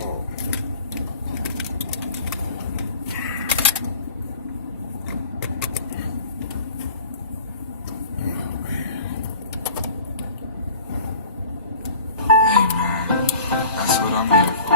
Oh. That's what I'm here for.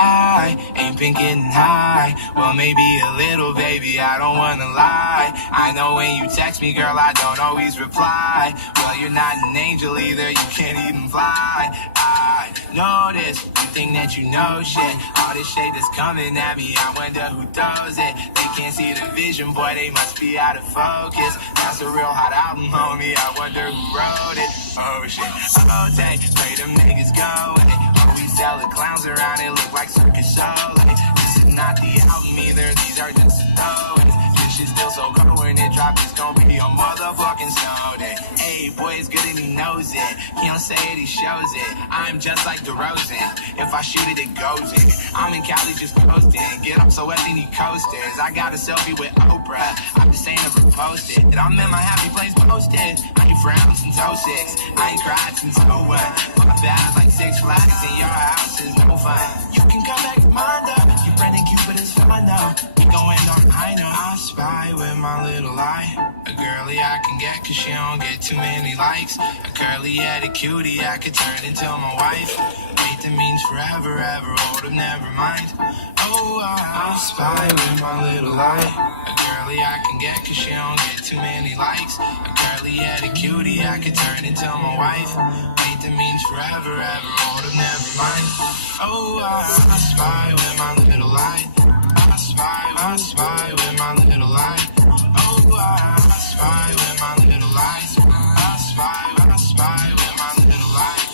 I ain't been getting high. Well, maybe a little, baby, I don't wanna lie. I know when you text me, girl, I don't always reply. Well, you're not an angel either, you can't even fly. I know this, you think that you know shit. All this shit that's coming at me, I wonder who throws it. They can't see the vision, boy, they must be out of focus. That's a real hot album, homie, I wonder who wrote it. Oh shit, oh day, pray them niggas go with it. Always tell the clowns around it, look like circus show. Like, this is not the album either, these are just stories. This shit's still so cold when it drops, it's gonna be a motherfucking snow day. Hey, boy, it's good and he knows it. He don't say it, he shows it. I'm just like DeRozan. If I shoot it, it goes in. I'm in Cali just coasting. Get up so wet, then he coasters. I got a selfie with Oprah. I'm just saying never posted. I'm in my happy place posted. I ain't frowned since 06. I ain't cried since 01. My bad like Six Flags in your house is no fun. You can come back to mine though. You Brandon Cupid is fun though. We going on, I know. I spy with my little eye. A girly I can get cause she don't get too many likes. A curly-headed cutie I could turn into my wife. Wait, that means forever, ever, hold up, never mind. Oh, I spy with my little eye. A girly I can get cause she don't get too many likes. A curly-headed cutie I could turn into my wife. Wait, that means forever, ever, hold up, never mind. Oh, I spy with my little eye. I spy with my little eye. Oh, I spy with my little eyes. I spy with my little eyes.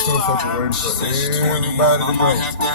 So fucking waiting for everybody to go.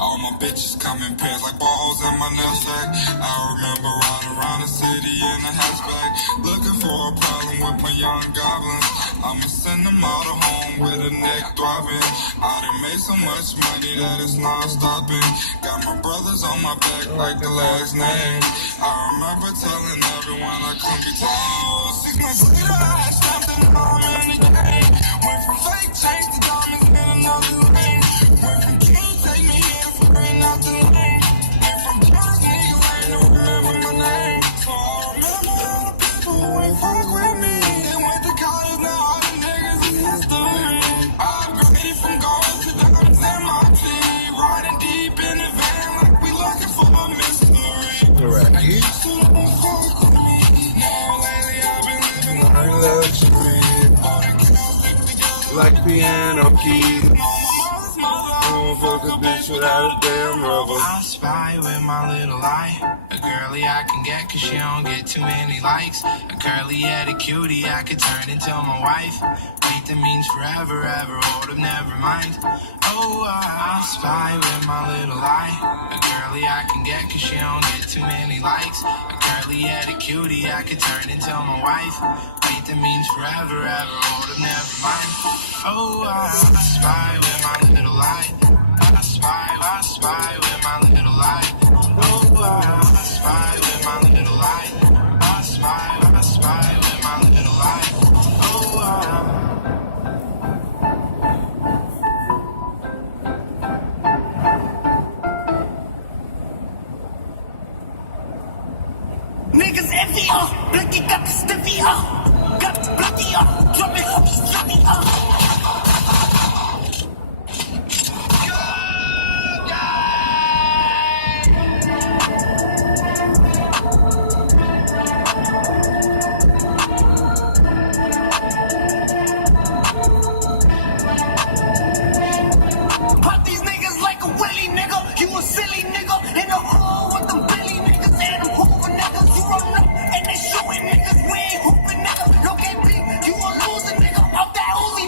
All my bitches come in pairs like balls in my nutsack. I remember riding around the city in a hatchback, looking for a problem with my young goblins. I'ma send them all to home with a neck throbbing. I done made so much money that it's non-stopping. Got my brothers on my back like the last name. I remember telling everyone I couldn't be told. 6 months later I snapped in the arm in the game. Went from fake chains to diamonds in another lane. Went from king, take me here for bringing out the lane. Went from Jones, nigga, lane to remember my name. So I remember all the people who ain't fuck with me. They went to college, now all the niggas is history. I upgraded from gold to diamonds in my team. Riding deep in the van like we looking for a mystery. Correct. I used to don't fuck with me. Now lately I've been living I luxury. Like piano keys. Don't fuck a bitch without a damn rubber. I spy with my little eye. A girly I can get cause she don't get too many likes. A curly-headed cutie I could turn into my wife. Wait, that means forever, ever, hold up, never mind. Oh, I spy with my little eye. A girly I can get cause she don't get too many likes. A curly-headed cutie I could turn into my wife. Wait, that means forever, ever, hold up, never mind. Oh, I spy with my little eye. I spy with my little eye. Oh, I spy with my little eye. I spy with my little eye. Oh, Niggas envy, Blicky got the stiffy, got the blocky, drumming hookies, sloppy, Pop these niggas like a willy nigga, you a silly nigga, in the hole with them Billy niggas and them Hoover niggas, you run up and they shooting niggas, we ain't hooping nigga, no game beat, you a loser nigga, off that Uzi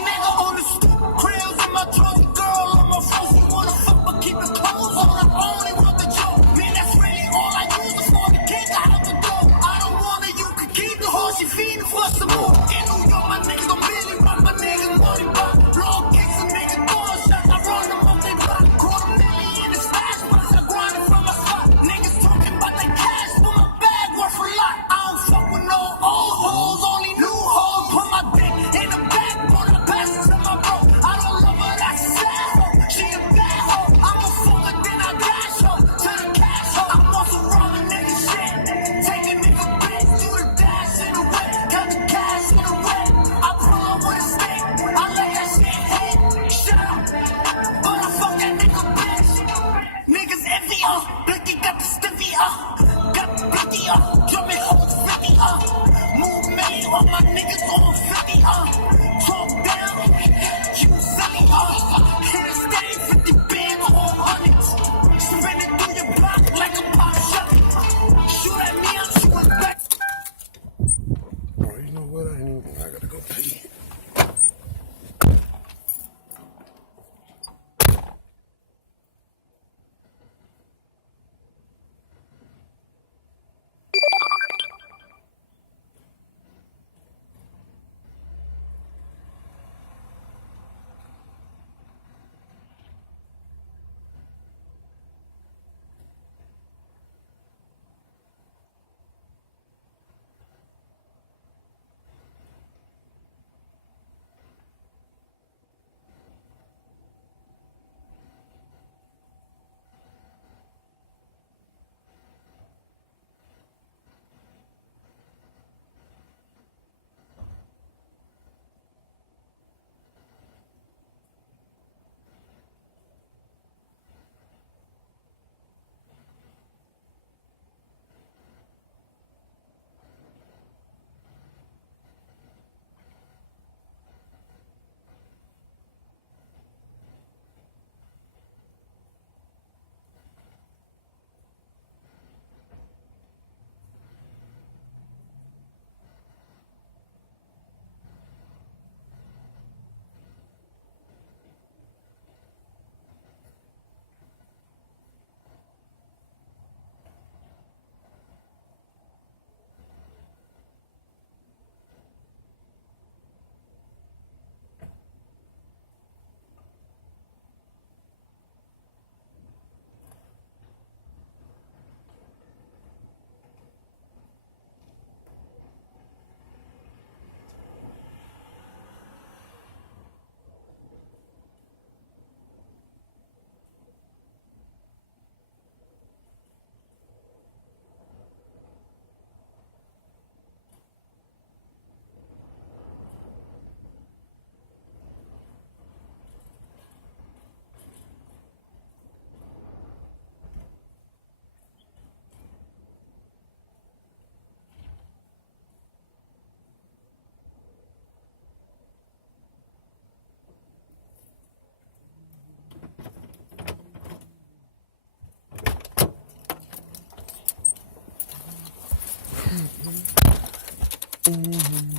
Mhm.